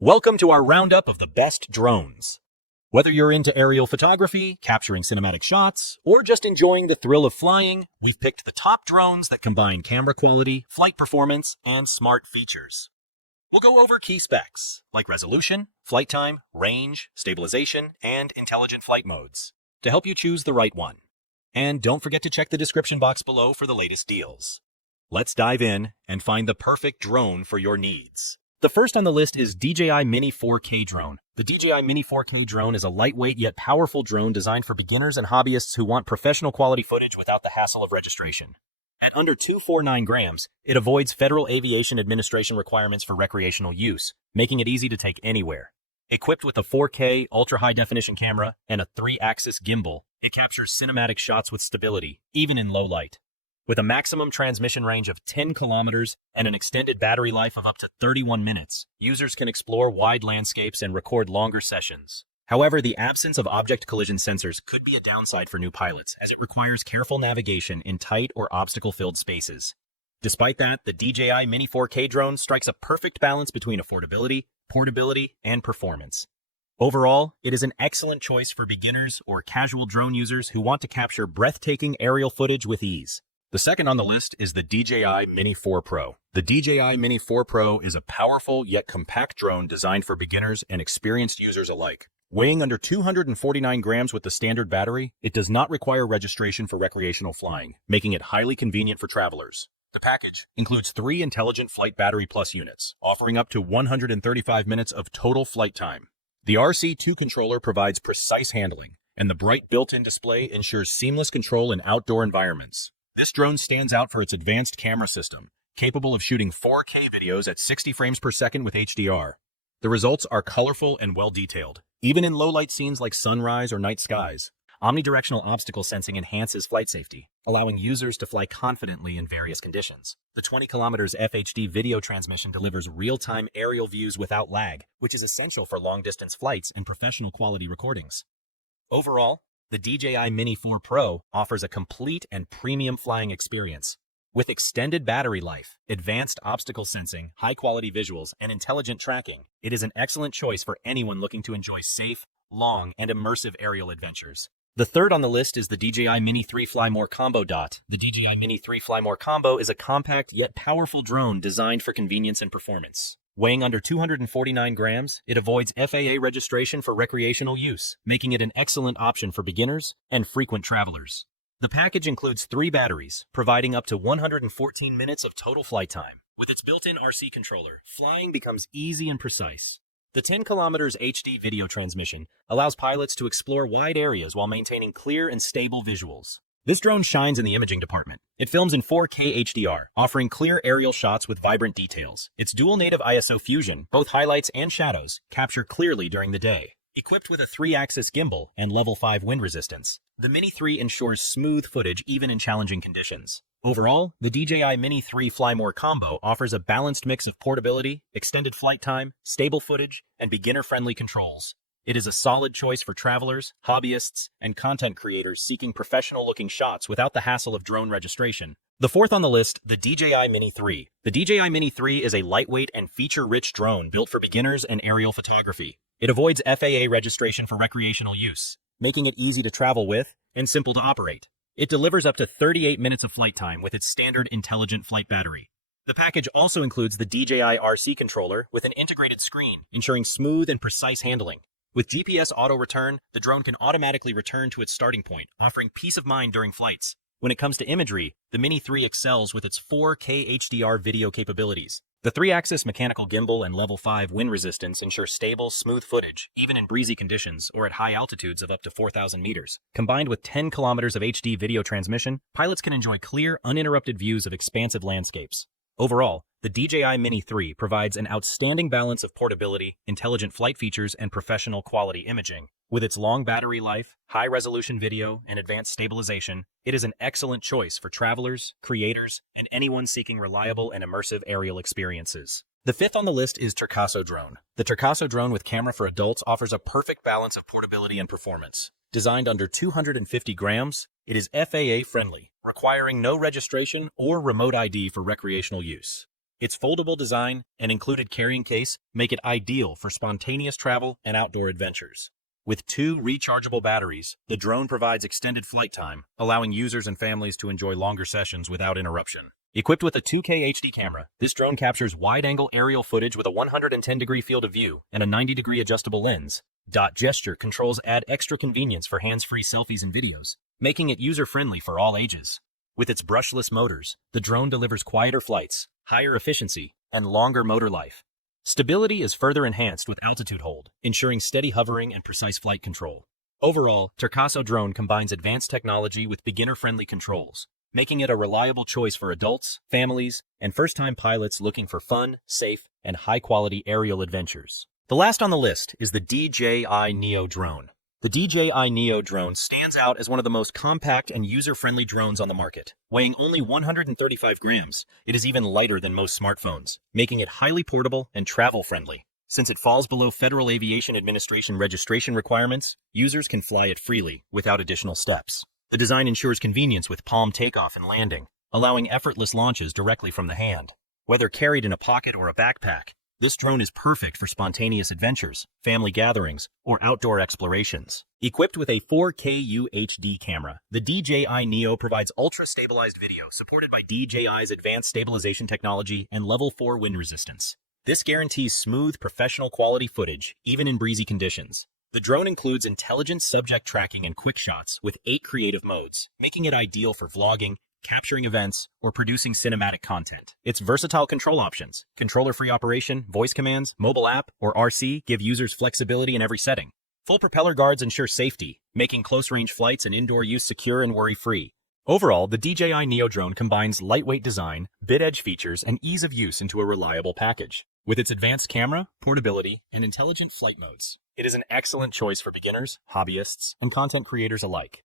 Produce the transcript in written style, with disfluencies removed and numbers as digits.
Welcome to our roundup of the best drones. Whether you're into aerial photography, capturing cinematic shots, or just enjoying the thrill of flying, we've picked the top drones that combine camera quality, flight performance, and smart features. We'll go over key specs, like resolution, flight time, range, stabilization, and intelligent flight modes, to help you choose the right one. And don't forget to check the description box below for the latest deals. Let's dive in and find the perfect drone for your needs. The first on the list is DJI Mini 4K drone. The DJI Mini 4K drone is a lightweight yet powerful drone designed for beginners and hobbyists who want professional quality footage without the hassle of registration. At under 249 grams, it avoids Federal Aviation Administration requirements for recreational use, making it easy to take anywhere. Equipped with a 4K ultra-high-definition camera and a 3-axis gimbal, it captures cinematic shots with stability, even in low light. With a maximum transmission range of 10 kilometers and an extended battery life of up to 31 minutes, users can explore wide landscapes and record longer sessions. However, the absence of object collision sensors could be a downside for new pilots, as it requires careful navigation in tight or obstacle-filled spaces. Despite that, the DJI Mini 4K drone strikes a perfect balance between affordability, portability, and performance. Overall, it is an excellent choice for beginners or casual drone users who want to capture breathtaking aerial footage with ease. The second on the list is the DJI Mini 4 Pro. The DJI Mini 4 Pro is a powerful yet compact drone designed for beginners and experienced users alike. Weighing under 249 grams with the standard battery, it does not require registration for recreational flying, making it highly convenient for travelers. The package includes 3 Intelligent Flight Battery Plus units, offering up to 135 minutes of total flight time. The RC2 controller provides precise handling, and the bright built-in display ensures seamless control in outdoor environments. This drone stands out for its advanced camera system, capable of shooting 4K videos at 60 frames per second with HDR. The results are colorful and well-detailed, even in low-light scenes like sunrise or night skies. Omnidirectional obstacle sensing enhances flight safety, allowing users to fly confidently in various conditions. The 20 kilometers FHD video transmission delivers real-time aerial views without lag, which is essential for long-distance flights and professional quality recordings. Overall, the DJI Mini 4 Pro offers a complete and premium flying experience. With extended battery life, advanced obstacle sensing, high-quality visuals, and intelligent tracking, it is an excellent choice for anyone looking to enjoy safe, long, and immersive aerial adventures. The third on the list is the DJI Mini 3 Fly More Combo Dot. The DJI Mini 3 Fly More Combo is a compact yet powerful drone designed for convenience and performance. Weighing under 249 grams, it avoids FAA registration for recreational use, making it an excellent option for beginners and frequent travelers. The package includes 3 batteries, providing up to 114 minutes of total flight time. With its built-in RC controller, flying becomes easy and precise. The 10 kilometers HD video transmission allows pilots to explore wide areas while maintaining clear and stable visuals. This drone shines in the imaging department. It films in 4K HDR, offering clear aerial shots with vibrant details. Its dual native ISO fusion, both highlights and shadows, capture clearly during the day. Equipped with a 3-axis gimbal and level 5 wind resistance, the Mini 3 ensures smooth footage even in challenging conditions. Overall, the DJI Mini 3 Fly More Combo offers a balanced mix of portability, extended flight time, stable footage, and beginner-friendly controls. It is a solid choice for travelers, hobbyists, and content creators seeking professional-looking shots without the hassle of drone registration. The fourth on the list, the DJI Mini 3. The DJI Mini 3 is a lightweight and feature-rich drone built for beginners and aerial photography. It avoids FAA registration for recreational use, making it easy to travel with and simple to operate. It delivers up to 38 minutes of flight time with its standard Intelligent Flight Battery. The package also includes the DJI RC controller with an integrated screen, ensuring smooth and precise handling. With GPS auto-return, the drone can automatically return to its starting point, offering peace of mind during flights. When it comes to imagery, the Mini 3 excels with its 4K HDR video capabilities. The 3-axis mechanical gimbal and level 5 wind resistance ensure stable, smooth footage, even in breezy conditions or at high altitudes of up to 4,000 meters. Combined with 10 kilometers of HD video transmission, pilots can enjoy clear, uninterrupted views of expansive landscapes. Overall, the DJI Mini 3 provides an outstanding balance of portability, intelligent flight features, and professional quality imaging. With its long battery life, high-resolution video, and advanced stabilization, it is an excellent choice for travelers, creators, and anyone seeking reliable and immersive aerial experiences. The fifth on the list is Tercaso drone. The Tercaso drone with camera for adults offers a perfect balance of portability and performance. Designed under 250 grams, it is FAA friendly, requiring no registration or remote ID for recreational use. Its foldable design and included carrying case make it ideal for spontaneous travel and outdoor adventures. With 2 rechargeable batteries, the drone provides extended flight time, allowing users and families to enjoy longer sessions without interruption. Equipped with a 2K HD camera, this drone captures wide-angle aerial footage with a 110-degree field of view and a 90-degree adjustable lens. Dot gesture controls add extra convenience for hands-free selfies and videos, making it user-friendly for all ages. With its brushless motors, the drone delivers quieter flights, higher efficiency, and longer motor life. Stability is further enhanced with altitude hold, ensuring steady hovering and precise flight control. Overall, Tercaso drone combines advanced technology with beginner-friendly controls, making it a reliable choice for adults, families, and first-time pilots looking for fun, safe, and high-quality aerial adventures. The last on the list is the DJI Neo drone. The DJI Neo drone stands out as one of the most compact and user-friendly drones on the market. Weighing only 135 grams, it is even lighter than most smartphones, making it highly portable and travel-friendly. Since it falls below Federal Aviation Administration registration requirements, users can fly it freely without additional steps. The design ensures convenience with palm takeoff and landing, allowing effortless launches directly from the hand. Whether carried in a pocket or a backpack, this drone is perfect for spontaneous adventures, family gatherings, or outdoor explorations. Equipped with a 4K UHD camera, the DJI Neo provides ultra-stabilized video supported by DJI's advanced stabilization technology and level 4 wind resistance. This guarantees smooth, professional-quality footage, even in breezy conditions. The drone includes intelligent subject tracking and quick shots with 8 creative modes, making it ideal for vlogging, capturing events, or producing cinematic content. Its versatile control options, controller-free operation, voice commands, mobile app, or RC give users flexibility in every setting. Full propeller guards ensure safety, making close-range flights and indoor use secure and worry-free. Overall, the DJI Neo drone combines lightweight design, bit-edge features, and ease of use into a reliable package. With its advanced camera, portability, and intelligent flight modes, it is an excellent choice for beginners, hobbyists, and content creators alike.